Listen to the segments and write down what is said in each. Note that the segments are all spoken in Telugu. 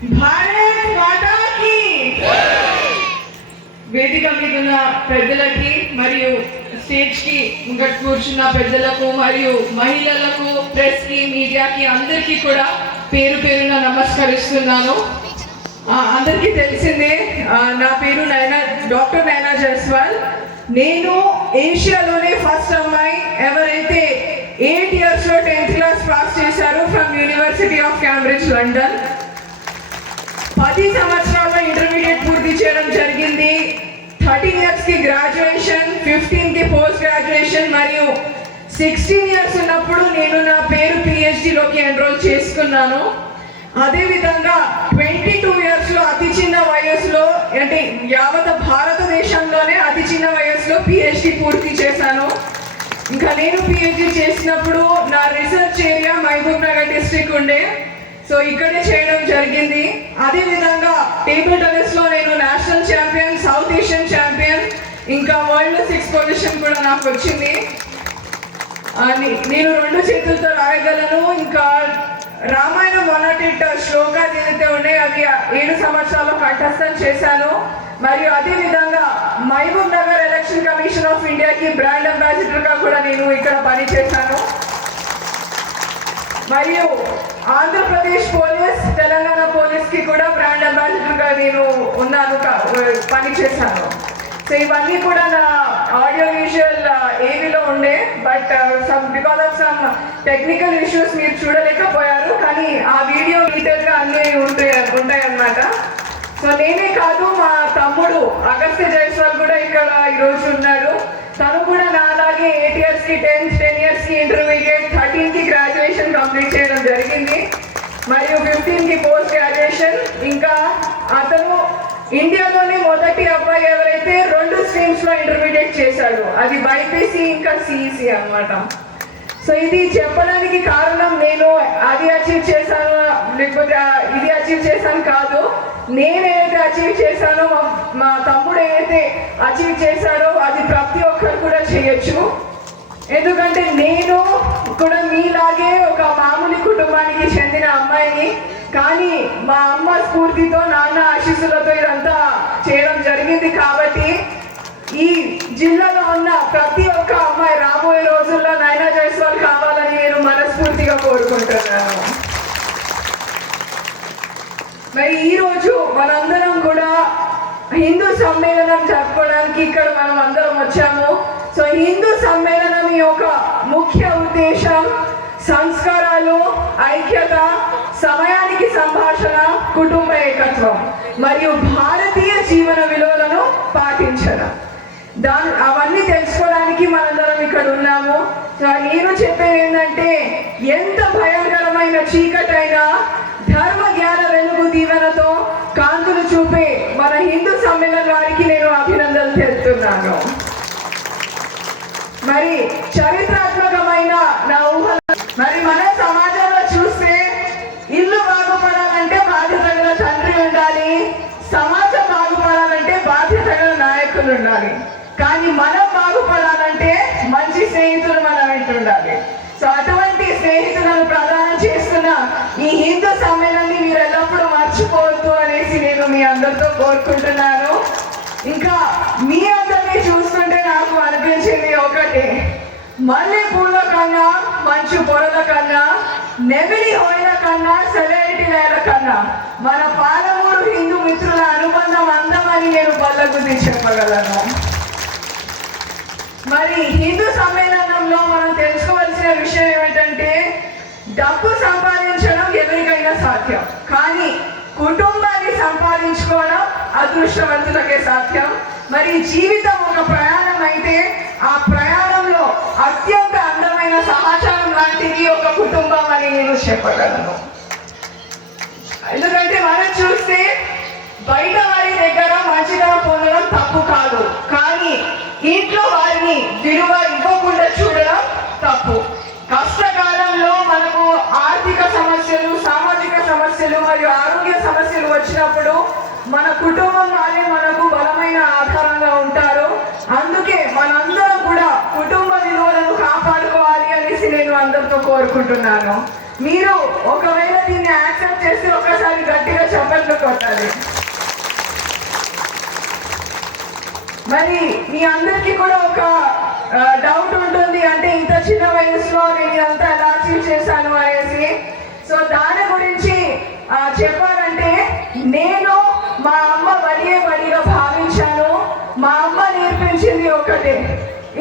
భారత్ మాతా కీ వేదిక మీద ఉన్న పెద్దలకి మరియు స్టేజ్ కి ముంగట్ కూర్చున్న పెద్దలకు మరియు మహిళలకు, ప్రెస్ కి, మీడియాకి అందరికీ కూడా పేరు పేరున నమస్కరిస్తున్నాను. అందరికీ తెలిసిందే, నా పేరు డాక్టర్ నైనా జైస్వాల్. నేను ఏషియాలోనే ఫస్ట్ అమ్మాయి ఎవరైతే 8 years లో 10th క్లాస్ పాస్ చేశారు from university of Cambridge London. 10 సంవత్సరాల్లో ఇంటర్మీడియట్ పూర్తి చేయడం జరిగింది. 13 years కి గ్రాడ్యుయేషన్, 15 కి పోస్ట్ గ్రాడ్యుయేషన్ మరియు 16 years ఉన్నప్పుడు నేను నా పేరు PhDలోకి ఎన్రోల్ చేసుకున్నాను. అదేవిధంగా 22 years లో అతి చిన్న వయసులో, అంటే యావత్ భారతదేశంలోనే అతి చిన్న వయసులో PhD పూర్తి చేశాను. ఇంకా నేను PhD చేసినప్పుడు నా research area Mahbub Nagar district ఉండే, సో ఇక్కడే చేయడం జరిగింది. అదేవిధంగా టేబుల్ టెన్నిస్లో నేను national champion, south Asian champion, ఇంకా వరల్డ్ 6th పొజిషన్ కూడా నాకు వచ్చింది. నేను 2 చేతులతో రాయగలను. ఇంకా రామాయణం 108 శ్లోకాలు ఏదైతే ఉన్నాయి అవి 7 సంవత్సరాలు కంఠస్థం చేశాను. మరియు అదేవిధంగా Mahbub Nagar election commission of ఇండియాకి బ్రాండ్ అంబాసిడర్గా కూడా నేను ఇక్కడ పనిచేశాను. మరియు ఆంధ్రప్రదేశ్ పోలీస్, తెలంగాణ పోలీస్కి కూడా బ్రాండ్ అంబాసిడర్గా నేను పనిచేశాను. సో ఇవన్నీ కూడా నా ఆడియో విజువల్ ఏవీలో ఉండే, but because of some technical issues మీరు చూడలేకపోయారు. కానీ ఆ వీడియో డీటెయిల్గా అన్నీ ఉంటాయి అన్నమాట. సో నేనే కాదు, మా తమ్ముడు అగస్త్య జైస్వాల్ కూడా ఇక్కడ ఈరోజు ఉన్నాడు. తను కూడా నాలాగే 8 years కి 10 years కి ఇంటర్మీడియట్, 13 కి గ్రాడ్యుయేషన్ కంప్లీట్ చేయడం జరిగింది. మరియు 15 కి పోస్ట్ గ్రాడ్యుయేషన్. ఇంకా అతను ఇండియాలోనే మొదటి అబ్బాయి ఎవరైతే 2 స్ట్రీమ్స్లో ఇంటర్మీడియట్ చేశాడు, అది బైపీసీ ఇంకా సిఈసి అన్నమాట. సో ఇది చెప్పడానికి కారణం నేను అది అచీవ్ చేశాను లేకపోతే ఇది అచీవ్ చేశాను కాదు. నేనేదైతే అచీవ్ చేశానో, మా తమ్ముడు ఏదైతే అచీవ్ చేశాడో అది ప్రతి ఒక్కరు కూడా చేయొచ్చు. ఎందుకంటే నేను కూడా మీలాగే ఒక మామూలు కుటుంబానికి చెందిన అమ్మాయిని, కానీ మా అమ్మ స్ఫూర్తితో, నాన్న ఆశీస్సులతో ఇదంతా చేయడం జరిగింది. కాబట్టి ఈ జిల్లాలో ఉన్న ప్రతి ఒక్క అమ్మాయి రాబోయే రోజుల్లో నైనా జైస్వాల్ కావాలని నేను మనస్ఫూర్తిగా కోరుకుంటున్నాను. మరి ఈరోజు మనందరం కూడా హిందూ సమ్మేళనం జరుపుకోవడానికి ఇక్కడ మనం అందరం వచ్చాము. సో హిందూ సమ్మేళనం యొక్క ముఖ్య ఉద్దేశం సంస్కారాలు, ఐక్యత, సమయానికి సంభాషణ, కుటుంబ ఏకత్వం మరియు భారతీయ జీవన విలువలను పాటించడం. అవన్నీ తెలుసుకోవడానికి మనందరం ఇక్కడ ఉన్నాము. నేను చెప్పేది ఏంటంటే, ఎంత భయంకరమైన చీకటైనా ధర్మ జ్ఞాన వెలుగు దీవెనతో కాంతులు చూపే మన హిందూ సమ్మేళనం వారికి నేను అభినందనలు తెలుపుతున్నాను. మరి చరిత్రాత్మకమైన నా ఊహ, మరి మన సమాజంలో చూస్తే ఇల్లు బాగుపడాలంటే బాధ్యత గల తండ్రి ఉండాలి, సమాజం బాగుపడాలంటే బాధ్యత గల నాయకులు ఉండాలి, కానీ మనం బాగుపడాలంటే మంచి స్నేహితులు మన వెంట ఉండాలి. సో అటువంటి స్నేహితులను ప్రదానం చేస్తున్న ఈ హిందూ సమ్మేళనాన్ని మీరు ఎల్లప్పుడూ మర్చిపోవద్దు అనేసి నేను మీ అందరితో కోరుకుంటున్నాను. ఇంకా మీ అందరినీ చూస్తుంటే నాకు అనిపించింది ఒకటి, మల్లె పూల కన్నా, మంచు పొరల కన్నా, నెమిలి హోయల కన్నా, సెలైటి నేల కన్నా మన పాలమూరు హిందూ మిత్రుల అనుబంధం అందమని నేను బల్లగుద్ది చెప్పగలను. మరి హిందూ సమ్మేళనంలో మనం తెలుసుకోవాల్సిన విషయం ఏమిటంటే, డబ్బు సంపాదించడం ఎవరికైనా సాధ్యం, కానీ కుటుంబాన్ని సంపాదించుకోవడం అదృష్టవంతులకే సాధ్యం. మరి జీవితం ఒక ప్రయాణం అయితే ఆ ప్రయాణంలో అత్యంత అందమైన సమాచారం లాంటిది ఒక కుటుంబం అని నేను చెప్పగలను. ఎందుకంటే మనం చూస్తే బయట వారి దగ్గర మంచితనం పొందడం తప్పు కాదు, కానీ ఇంట్లో వారిని విలువ ఇవ్వకుండా చూడడం తప్పు. కష్టకాలంలో మనకు ఆర్థిక సమస్యలు, సామాజిక సమస్యలు మరియు ఆరోగ్య సమస్యలు వచ్చినప్పుడు మన కుటుంబం వాళ్ళే మనకు బలమైన ఆధారంగా ఉంటారు. అందుకే మనందరం కూడా కుటుంబ విలువలను కాపాడుకోవాలి అనేసి నేను అందరితో కోరుకుంటున్నాను. మీరు ఒకవేళ దీన్ని యాక్సెప్ట్ చేస్తే ఒకసారి గట్టిగా చెప్పండి. మరి మీ అందరికీ కూడా ఒక డౌట్ ఉంటుంది, అంటే ఇంత చిన్న వయసులో నేను ఇదంతా ఎలా అచీవ్ చేశాను అనేసి. సో దాని గురించి చెప్పాలంటే నేను మా అమ్మ బడిగా భావించాను. మా అమ్మ నేర్పించింది ఒకటే,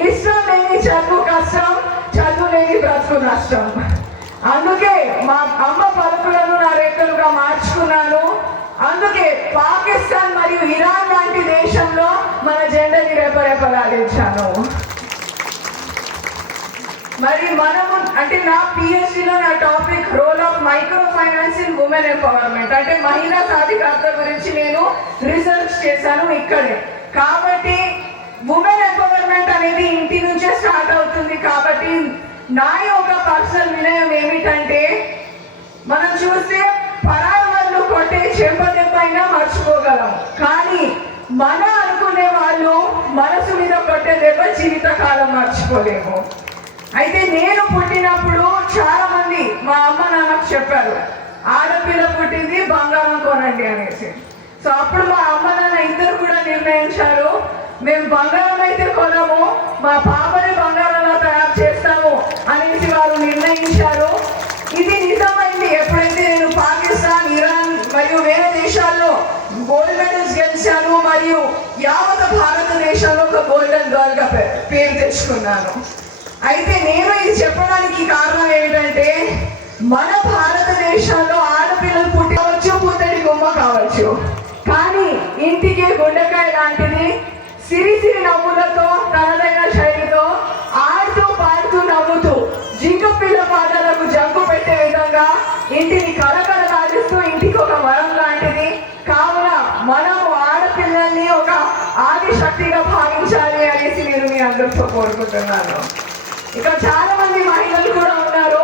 ఇష్టం లేని చదువు కష్టం, చదువు లేని బ్రతుకు నష్టం. అందుకే మా అమ్మ పలుకులను నా రెక్కలుగా మార్చుకున్నాను. అందుకే పాకిస్తాన్ మరియు ఇరాన్ లాంటి దేశంలో మన జెండాని రేపరేపలాడించాను. మరి మనము అంటే నా పిహెచ్డిలో నా topic role of microfinance in women empowerment, అంటే మహిళా సాధికారత గురించి నేను రీసెర్చ్ చేశాను ఇక్కడే. కాబట్టి ఉమెన్ ఎంపవర్మెంట్ అనేది ఇంటి నుంచే స్టార్ట్ అవుతుంది. కాబట్టి నా యొక్క పర్సనల్ వినయం ఏమిటంటే, మనం చూస్తే పరాయి వాళ్ళు కొట్టే చెంపదెబ్బ అయినా మర్చిపోగలం, కానీ మన అనుకునే వాళ్ళు మనసు మీద కొట్టే దెబ్బ జీవితకాలం మర్చిపోలేము. అయితే నేను పుట్టినప్పుడు చాలా మంది మా అమ్మ నాన్నకు చెప్పారు, ఆడపిల్ల పుట్టింది బంగారం కొనండి అనేసి. సో అప్పుడు మా అమ్మ నాన్న ఇద్దరు కూడా నిర్ణయించారు, మేము బంగారం అయితే కొనము, మా పాపని బంగారంలో తయారు చేస్తాము అనేసి వారు నిర్ణయించారు. ఇది నిజమైంది ఎప్పుడైతే నేను పాకిస్తాన్, ఇరాన్ మరియు వేరే దేశాల్లో గోల్డ్ మెడల్స్ గెలిచాను మరియు యావత్ భారతదేశంలో ఒక గోల్డెన్ గర్ల్ గా పేరు తెచ్చుకున్నాను. అయితే నేను ఇది చెప్పడానికి కారణం ఏమిటంటే, మన భారతదేశంలో ఆడపిల్లలు పుట్టవచ్చు, పుత్తడి గుమ్మ కావచ్చు, కానీ ఇంటికి గుండెకాయ లాంటిది సిరి నవ్వులతో తనదైన శైలితో ఆడుతూ పాడుతూ నవ్వుతూ జింక పిల్ల పాటలకు జంకు పెట్టే విధంగా ఇంటిని కలకలలాడిస్తూ ఇంటికి ఒక వరం లాంటిది. కావున మనము ఆడపిల్లల్ని ఒక ఆది శక్తిగా భావించాలి అనేసి నేను మీ అందరితో కోరుకుంటున్నాను. ఇక చాలా మంది మహిళలు కూడా ఉన్నారు.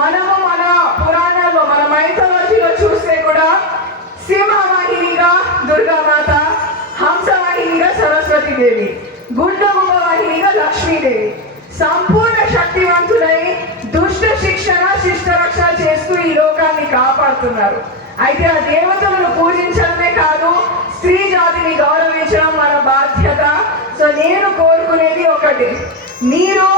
మనము మన పురాణాల్లో, మన మైథాలజీలో చూస్తే కూడా సింహవాహినిగా దుర్గామాత, హంసవాహినిగా సరస్వతీదేవి, గుండగుమ్మ వాహినిగా లక్ష్మీదేవి సంపూర్ణ శక్తివంతులై దుష్ట శిక్షణ శిష్ట రక్షణ చేస్తూ ఈ లోకాన్ని కాపాడుతున్నారు. అయితే ఆ దేవతలను పూజించడమే కాదు, స్త్రీ జాతిని గౌరవించడం మన బాధ్యత. సో నేను కోరుకునేది ఒకటి, మీరు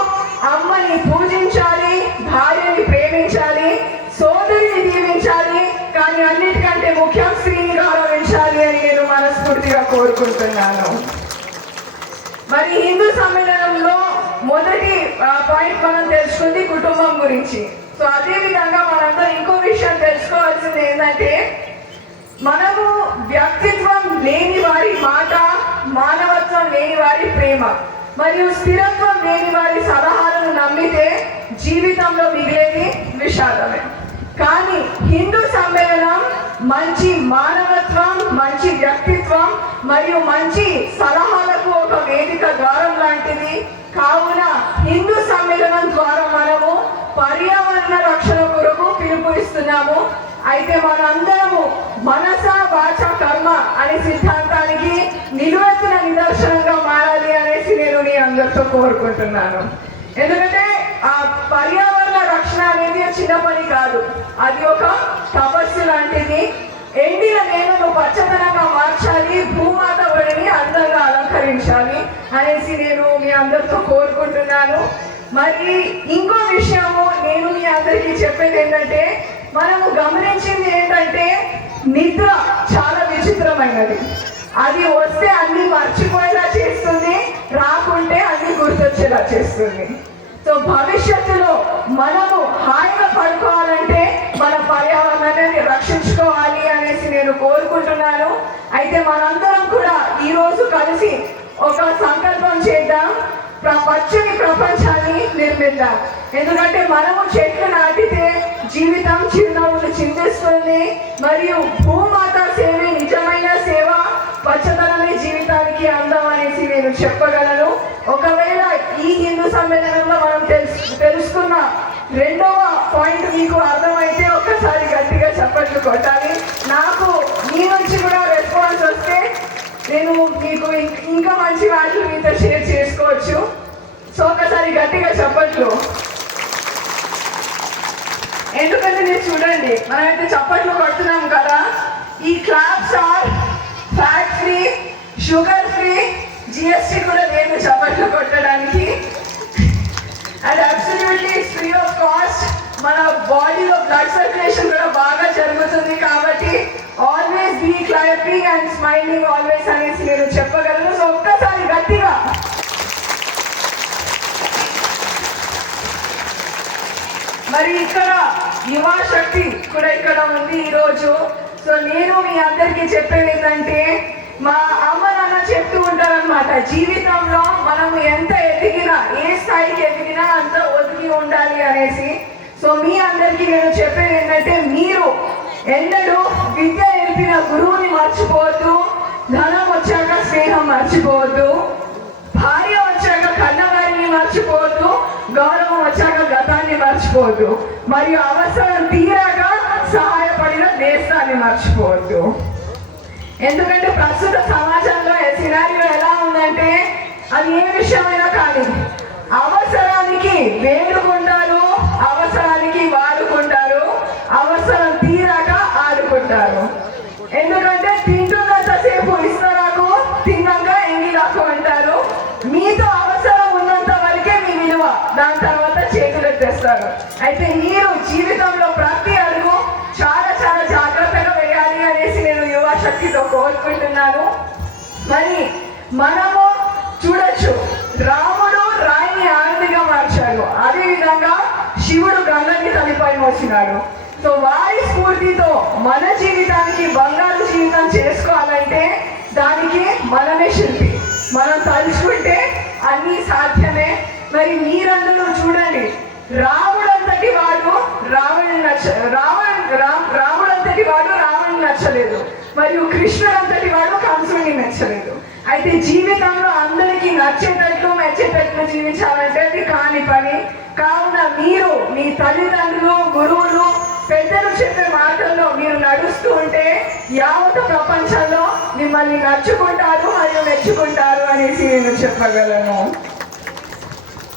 అమ్మని పూజించాలి, భార్యని ప్రేమించాలి, సోదరిని దీవించాలి, కానీ అన్నిటికంటే ముఖ్యం స్త్రీని గౌరవించాలి అని నేను మనస్ఫూర్తిగా కోరుకుంటున్నాను. మరి హిందూ సమ్మేళనంలో మొదటి పాయింట్ మనం తెలుసుకుంది కుటుంబం గురించి. సో అదే విధంగా మనందరూ ఇంకో విషయం తెలుసుకోవాల్సింది ఏంటంటే, మనము వ్యక్తిత్వం లేని వారి మాట, మానవత్వం లేని వారి ప్రేమ మరియు స్థిరత్వం లేని వారి సలహాలను నమ్మితే జీవితంలో మిగిలేది విషాదమే. కానీ హిందూ సమ్మేళనం మంచి మానవత్వం, మంచి వ్యక్తిత్వం మరియు మంచి సలహాలకు ఒక వేదిక ద్వారం లాంటిది. కావున హిందూ సమ్మేళనం ద్వారా మనము పర్యావరణ రక్షణ కొరకు పిలుపు ఇస్తున్నాము. అయితే మనందరము మనస వాచ కర్మ అనే సిద్ధాంతానికి నిలువెత్తిన నిదర్శనంగా మారాలి అనేసి నేను మీ అందరితో కోరుకుంటున్నాను. ఎందుకంటే ఆ పర్యావరణ రక్షణ అనేది చిన్న పని కాదు, అది ఒక తపస్సు లాంటిది. ఎండిన నేలను పచ్చదనంగా మార్చాలి, భూమాత ఒడిని అందంగా అలంకరించాలి అనేసి నేను మీ అందరితో కోరుకుంటున్నాను. మరి ఇంకో విషయము నేను మీ అందరికీ చెప్పేది ఏంటంటే, మనము గమనించింది ఏంటంటే, నిద్ర చాలా విచిత్రమైనది. అది వస్తే అన్ని మర్చిపోయేలా చేస్తుంది, రాకుంటే అన్ని గుర్తొచ్చేలా చేస్తుంది. సో భవిష్యత్తులో మనము హాయిగా పడుకోవాలంటే మన పర్యావరణాన్ని రక్షించుకోవాలి అనేసి నేను కోరుకుంటున్నాను. అయితే మనందరం కూడా ఈరోజు కలిసి ఒక సంకల్పం చేద్దాం, పచ్చని ప్రపంచాన్ని నిర్మిద్దాం. ఎందుకంటే మనము చెట్లు నాటితే జీవితం చిరునవ్వులు చిందిస్తుంది మరియు భూమాత సేవే నిజమైన సేవ, పచ్చదనమే జీవితానికి అందం అనేసి నేను చెప్పగలను. ఒకవేళ ఈ హిందూ సమ్మేళనంలో మనం తెలుసుకున్న రెండవ పాయింట్ మీకు అర్థమైతే ఒక్కసారి గట్టిగా చప్పట్లు కొట్టాలి. నాకు మీ నుంచి కూడా రెస్పాన్స్ వస్తే నేను మీకు ఇంకా మంచి వాటిని మీతో షేర్ చేసుకోవచ్చు. సో ఒకసారి గట్టిగా చప్పట్లు. ఎందుకంటే మీరు చూడండి, మనమైతే చప్పట్లు కొడుతున్నాం కదా, ఈ claps are fat free, sugar free, GST GST కూడా లేదు చప్పట్లు కొట్టడానికి. And absolutely free of cost. మన బాడీలో బ్లడ్ సర్క్యులేషన్ కూడా బాగా జరుగుతుంది కాబట్టి always be clapping and smiling always అనేసి నేను చెప్పగలను. సో ఒక్కసారి గట్టిగా మరి ఇక్కడ యువ శక్తి కూడా ఇక్కడ ఉంది ఈరోజు. సో నేను మీ అందరికీ చెప్పేది ఏంటంటే, మా అమ్మ నాన్న చెప్తూ ఉంటారనమాట, జీవితంలో మనం ఎంత ఎదిగినా, ఏ స్థాయికి ఎదిగినా అంత ఒదిగి ఉండాలి అనేసి. సో మీ అందరికీ నేను చెప్పేది ఏంటంటే, మీరు ఎన్నడూ విద్య నేర్పిన గురువుని మర్చిపోవద్దు, ధనం వచ్చాక స్నేహం మర్చిపోవద్దు, భార్య వచ్చాక కన్నవారిని మర్చిపోవద్దు, గౌరవం వచ్చాక గతాన్ని మర్చిపోవద్దు, మరియు అవసరం తీరాక సహాయపడిన దేశాన్ని మర్చిపోవద్దు. ఎందుకంటే ప్రస్తుత సమాజంలో సినారియో ఎలా ఉందంటే, అది ఏ విషయమైనా కానీ అవసరానికి వేడుకుంటారు, అవసరానికి వాడుకుంటారు, అవసరం తీరాక ఆడుకుంటారు. ఎందుకంటే తింటున్నంతసేపు ఇస్తారాకు, తిన్నాక ఎంగిలాకు అంటారు. మీతో అవసరం ఉన్నంత వరకే మీ విలువ, దాని తర్వాత చేతులు ఎత్తేస్తారు. అయితే మీరు జీవితంలో ప్రతి అడుగు చాలా చాలా జాగ్రత్తగా వేయాలి అనేసి నేను యువ శక్తితో కోరుకుంటున్నాను. మరి మనము చూడొచ్చు, రాముడు రాయిని ఆనందిగా మార్చాడు, అదేవిధంగా శివుడు గంగని తలపై మోసినాడు. సో వారి స్ఫూర్తితో మన జీవితానికి బంగారు జీవితం చేసుకోవాలంటే దానికి మనమే శిల్పి. మనం తలుచుకుంటే అన్నీ సాధ్యమే. మరి మీరందరూ చూడండి, రాముడంతటి వాడు రావణుని నచ్చలేదు, మరియు కృష్ణుడంతటి వాడు కంసుని నచ్చలేదు. అయితే జీవితంలో అందరికీ నచ్చేటట్లు మెచ్చేటట్లు జీవించాలంటే అది కాని పని. కావున మీరు మీ తల్లిదండ్రులు, గురువులు, పెద్దలు చెప్పే మాటల్లో మీరు నడుస్తూ ఉంటే యావత ప్రపంచంలో మిమ్మల్ని నచ్చుకుంటారు మరియు మెచ్చుకుంటారు అనేసి నేను చెప్పగలను.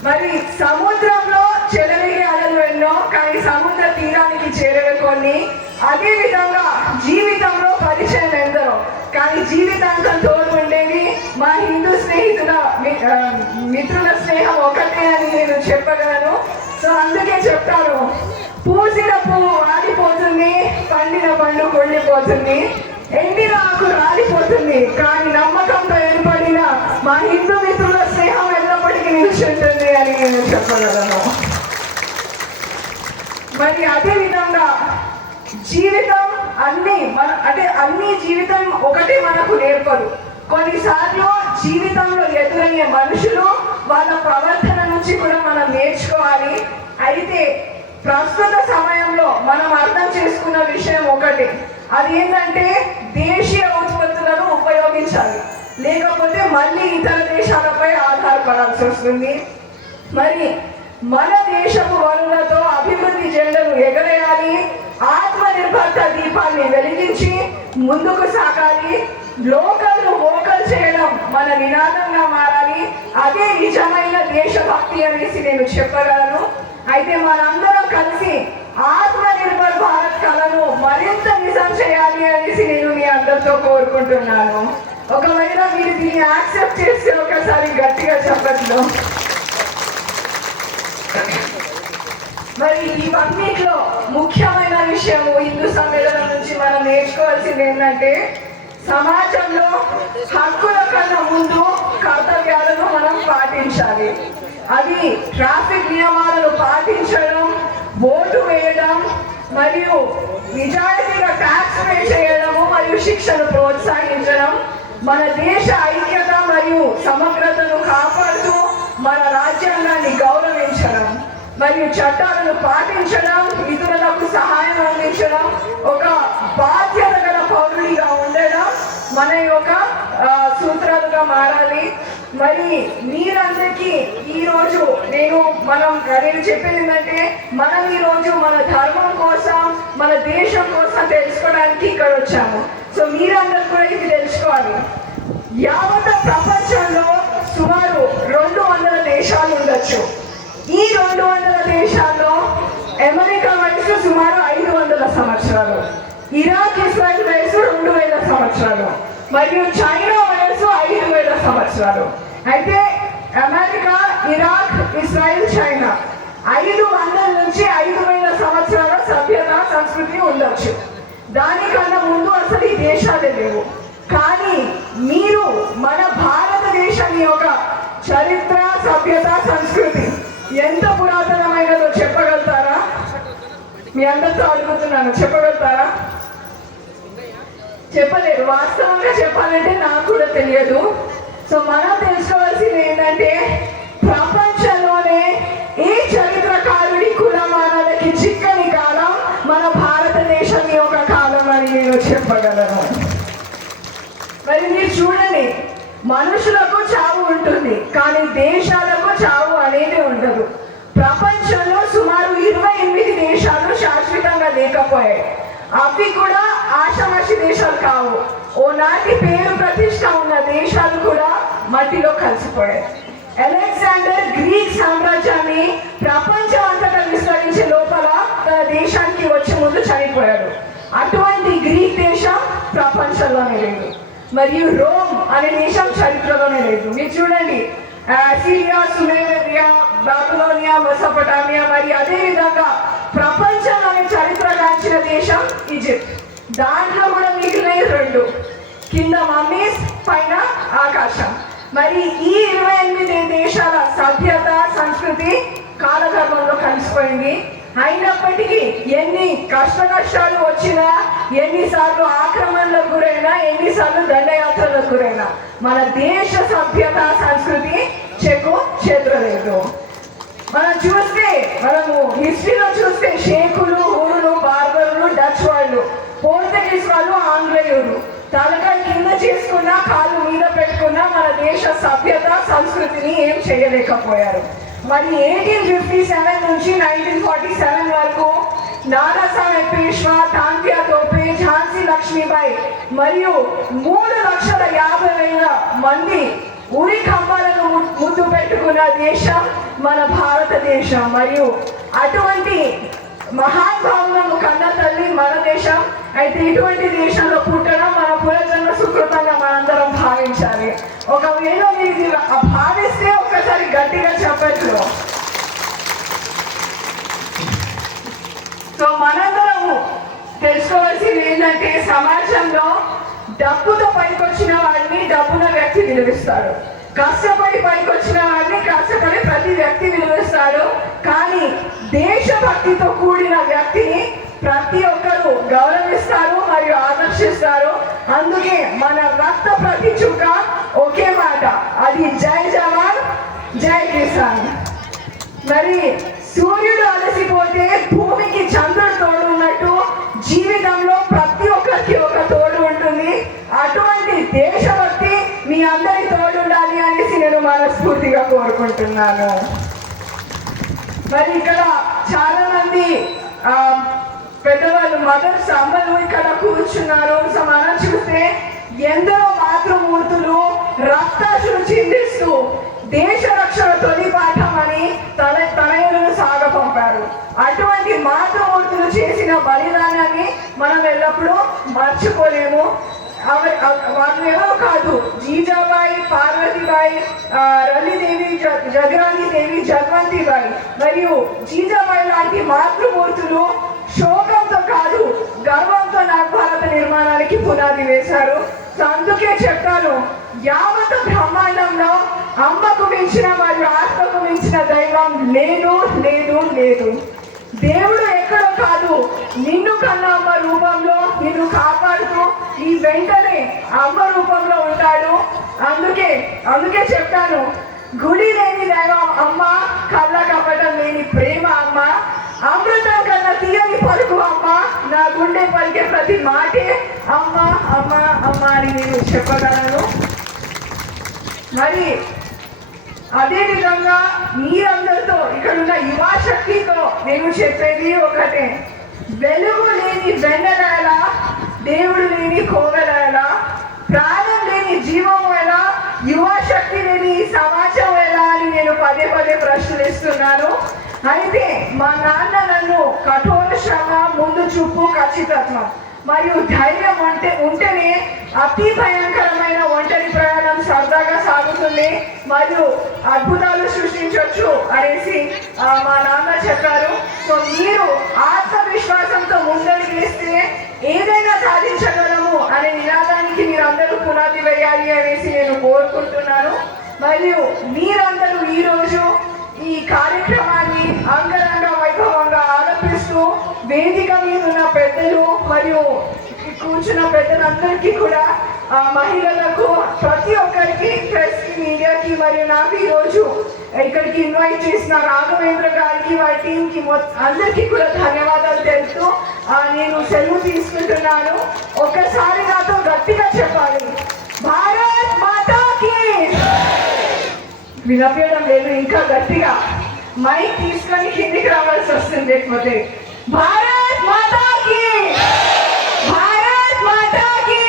మరి సముద్రంలో చెలరేగే అలలు ఎన్నో, కానీ సముద్ర తీరానికి చేరేవి కొన్ని. అదే విధంగా జీవితంలో పరిచయం ఎందరో, కానీ జీవితాంతం తోడు ఉండేవి మా హిందూ స్నేహితుల మిత్రుల స్నేహం ఒకటే అని నేను చెప్పగలను. సో అందుకే చెప్తారు, పూసిన పువ్వు వాడిపోతుంది, పండిన పండు కొళ్ళిపోతుంది, ఎండిన ఆకు రాలిపోతుంది, కానీ నమ్మకంతో ఏర్పడిన మా హిందూ మిత్రుల స్నేహం ఎల్లప్పటికీ నిలిచి ఉంటుంది అని నేను చెప్పగలను. మరి అదే విధంగా జీవితం అన్ని జీవితం ఒకటి మనకు నేర్పదు. కొన్నిసార్లు జీవితంలో ఎదురయ్యే మనుషులు, వాళ్ళ ప్రవర్తన నుంచి కూడా మనం నేర్చుకోవాలి. అయితే ప్రస్తుత సమయంలో మనం అర్థం చేసుకున్న విషయం ఒకటి, అది ఏంటంటే దేశీయ ఉత్పత్తులను ఉపయోగించాలి, లేకపోతే మళ్ళీ ఇతర దేశాలపై ఆధారపడాల్సి వస్తుంది. మరి మన దేశపు వనరులతో అభివృద్ధి జెండను ఎగరేయాలి, ఆత్మనిర్భరత దీపాన్ని వెలిగించి ముందుకు సాగాలి, లోకల్ను వోకల్ చేయడం మన నినాదంగా మారాలి. అదే నిజమైన దేశభక్తి అనేసి నేను చెప్పగలను. అయితే మనందరం కలిసి ఆత్మనిర్భర్ భారత్ కళను మరింత నిజం చేయాలి అనేసి నేను మీ అందరితో కోరుకుంటున్నాను. ఒకవేళ మీరు దీన్ని యాక్సెప్ట్ చేస్తే ఒకసారి గట్టిగా చెప్పట్లు. మరి ఇవన్నిట్లో ముఖ్యమైన విషయము హిందూ సమ్మేళనం నుంచి మనం నేర్చుకోవాల్సింది ఏంటంటే, సమాజంలో హక్కుల కన్నా ముందు కర్తవ్యాలను మనం పాటించాలి. అది ట్రాఫిక్ నియమాలను పాటించడం, ఓటు వేయడం, మరియు నిజాయితీగా ట్యాక్స్ పే చేయడము, మరియు శిక్షను ప్రోత్సహించడం, మన దేశ ఐక్యత మరియు సమగ్రతను కాపాడుతూ మన రాజ్యాంగాన్ని గౌరవించడం, మరియు చట్టాలను పాటించడం, ఇతరులకు సహాయం అందించడం, ఒక బాధ్యత గల పౌరుడిగా ఉండడం మన యొక్క సూత్రాలుగా మారాలి. మరి మీరందరికీ ఈరోజు నేను చెప్పేది ఏంటంటే, మనం ఈరోజు మన ధర్మం కోసం, మన దేశం కోసం తెలుసుకోవడానికి ఇక్కడ వచ్చాము. సో మీరందరూ కూడా ఇది తెలుసుకోవాలి. యావత్ ప్రపంచంలో సుమారు 200 దేశాలు ఉండొచ్చు. ఈ 200 దేశాల్లో అమెరికా వయసు సుమారు 500 సంవత్సరాలు, ఇరాక్ ఇస్రాయల్ వయసు 2000 సంవత్సరాలు, మరియు చైనా వయసు 5000 సంవత్సరాలు. అయితే అమెరికా, ఇరాక్, ఇజ్రాయిల్, చైనా 500 నుంచి 5,000 సంవత్సరాల సభ్యత సంస్కృతి ఉండొచ్చు. దానికన్నా ముందు అసలు ఈ దేశాలే లేవు. కానీ మీరు మన భారతదేశం యొక్క చరిత్ర, సభ్యత, సంస్కృతి ఎంత పురాతనమైనదో చెప్పగలుగుతారా? మీ అందరితో అడుగుతున్నాను, చెప్పగలుగుతారా? చెప్పలేరు. వాస్తవంగా చెప్పాలంటే నాకు కూడా తెలియదు. సో మనం తెలుసుకోవాల్సింది ఏంటంటే, ప్రపంచంలోనే ఏ చరిత్రకారుడి కులమానాలకి చిక్కని కాలం మన భారతదేశం యొక్క కాలం అని నేను చెప్పగలను. మరి మీరు చూడండి, మనుషులకు చావు ఉంటుంది, కానీ దేశాలకు చావు అనేది ఉండదు. ప్రపంచంలో సుమారు 28 దేశాలు శాశ్వతంగా లేకపోయాయి. అవి కూడా ఆషామాషి దేశాలు కావు. ఓనాటి పేరు ప్రతిష్ట ఉన్న దేశాలు కూడా మట్టిలో కలిసిపోయాయి. అలెగ్జాండర్ గ్రీక్ సామ్రాజ్యాన్ని ప్రపంచం అంతటా విస్తరించే లోపల తన దేశానికి వచ్చే ముందు చనిపోయాడు. అటువంటి గ్రీక్ దేశం ప్రపంచంలోనే లేదు. మరియు రోమ్ అనే దేశం చరిత్రలోనే లేదు. మీరు చూడండి, సిరియా, సుమేరియా, బాబిలోనియా, మెసొపొటామియా, మరి అదేవిధంగా ప్రపంచంలోని చరిత్రగాంచిన దేశం ఈజిప్ట్. దాంట్లో కూడా మిగిలినవి 2, కింద మమ్మీస్, పైన ఆకాశం. మరి ఈ 28 దేశాల సభ్యత, సంస్కృతి కాలగర్భంలో కలిసిపోయింది. అయినప్పటికీ ఎన్ని కష్ట నష్టాలు వచ్చినా, ఎన్నిసార్లు ఆక్రమణలకు గురైనా, ఎన్నిసార్లు దండయాత్రలకు గురైనా మన దేశ సభ్యత, సంస్కృతి చెక్కు చెదరలేదు. మనము హిస్టరీలో చూస్తే షేకులు, హూరులు, బార్బర్లు, డచ్ వాళ్ళు, పోర్చుగీస్ వాళ్ళు, ఆంగ్లేయులు తలకాయ కింద చేసుకున్నా, కాళ్ళు మీద పెట్టుకున్నా మన దేశ సభ్యత, సంస్కృతిని ఏం చేయలేకపోయారు. మరి 1857 నుంచి 1947 వరకు నానాసాహెబ్ పేష్వా, తాంత్యా తోపే, ఝాన్సీ లక్ష్మీబాయి మరియు 3,50,000 మంది ఉరి కంబాలను ముద్దు పెట్టుకున్న దేశం మన భారతదేశం. మరియు అటువంటి మహానుభావులను కన్న తల్లి మన దేశం. అయితే ఇటువంటి దేశంలో పుట్టడం మన పునర్జన్మ సుకృతంగా మనందరం భావించాలి. ఒకవేళ మీరు ఇది భావిస్తే ఒక్కసారి గట్టిగా చెప్పచ్చు. సో మనందరము తెలుసుకోవాల్సింది ఏంటంటే, సమాజంలో డబ్బుతో పైకొచ్చిన వాడిని డబ్బున వ్యక్తి విలువిస్తాడు, కష్టపడి పైకొచ్చిన వాడిని కష్టపడి ప్రతి వ్యక్తి విలువిస్తాడు. కానీ దేశభక్తితో కూడిన వ్యక్తిని ప్రతి ఒక్కరూ గౌరవిస్తారు మరియు ఆదర్శిస్తారు. అందుకే మన రక్త ప్రతి చుక్క ఒకే మాట, అది జై జవాన్ జై కిసాన్. మరి సూర్యుడు అలసిపోతే భూమికి చంద్రుడు తోడు ఉన్నట్టు జీవితంలో ప్రతి ఒక్కరికి ఒక తోడు ఉంటుంది. అటువంటి దేశభక్తి మీ అందరి తోడు ఉండాలి అనేసి నేను మనస్ఫూర్తిగా కోరుకుంటున్నాను. మరి ఇక్కడ చాలా మంది పెద్దవాళ్ళు, మదర్స్, అమ్మలు ఇక్కడ కూర్చున్నారు. సో మనం చూస్తే ఎందరో మాతృమూర్తులు రక్తాశులు చిందిస్తూ దేశ రక్షణ తొలి పాఠం అని తనయులను సాగపంపారు. అటువంటి మాతృమూర్తులు చేసిన బలిదానాన్ని మనం ఎల్లప్పుడూ మర్చిపోలేము. వాళ్ళు ఎవరో కాదు, జీజాబాయి, పార్వతీబాయి, రలిదేవి, జగరాణిదేవి, జగవంతిబాయి మరియు జీజాబాయి లాంటి మాతృమూర్తులు శోకంతో కాదు, గర్వంతో నవభారత నిర్మాణానికి పునాది వేశారు. సో అందుకే చెప్తాను, యావత్ బ్రహ్మాండంలో అమ్మకు మించిన మరియు ఆత్మకు మించిన దైవం లేదు లేదు లేదు. దేవుడు ఎక్కడో కాదు, నిన్ను కన్న అమ్మ రూపంలో నిన్ను కాపాడుతూ ఈ వెంటనే అమ్మ రూపంలో ఉంటాడు. అందుకే చెప్తాను, గుడి లేని దైవం అమ్మ, కళ్ళ కపటం లేని ప్రేమ అమ్మ, అమృతం కన్నా తీయని పలుకు అమ్మ, నా గుండె పలికే ప్రతి మాటే అమ్మ అమ్మ అమ్మ అని నేను చెప్పగలను. మరి అదేవిధంగా మీరందరితో, ఇక్కడున్న యువశక్తితో నేను చెప్పేది ఒకటే, వెలుగు లేని వెన్నెల, దేవుడు లేని కోవెల, ప్రాణం లేని జీవం ఎలా, యువశక్తి లేని సమాజం ఎలా అని నేను పదే పదే ప్రశ్నిస్తున్నాను. అయితే మా నాన్న నన్ను కఠోర శ్రమ, ముందు చూపు, ఖచ్చితత్వం మరియు ధైర్యం ఉంటేనే అతి భయంకరమైన ఒంటరి ప్రయాణం సరదాగా సాగుతుంది ఉంటుంది మరియు అద్భుతాలు సృష్టించవచ్చు అనేసి మా నాన్న చెప్పారు. సో మీరు ఆత్మవిశ్వాసంతో ముందడుగు వేస్తే ఏదైనా సాధించగలము అనే నినాదానికి మీరందరూ పునాది వేయాలి అనేసి నేను కోరుకుంటున్నాను. మరియు మీరందరూ ఈరోజు ఈ కార్యక్రమాన్ని అంగరంగ వైభవంగా ఆలపిస్తూ వేదిక మీద ఉన్న పెద్దలు మరియు కూర్చున్న పెద్దలందరికీ కూడా మహిళలకు ప్రతి ఒక్కరికి ప్రెస్కి మీడియాకి మరియు నాకు ఈరోజు ఇక్కడికి ఇన్వైట్ చేసిన రాఘవేంద్ర గారికి వారి టీంకి అందరికీ కూడా ధన్యవాదాలు తెలుపుతూ నేను సెలవు తీసుకుంటున్నాను. ఒక్కసారి నాతో గట్టిగా చెప్పాలి, భారత్ మాతాకి. వినపేయడం లేదు, ఇంకా గట్టిగా మైక్ తీసుకొని కిందికి రావాల్సి వస్తుంది లేకపోతే. భారత్ మాతాకి, భారత్ మాతాకి,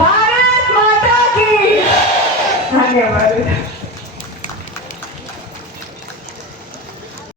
భారత్ మాతాకి. ధన్యవాదాలు.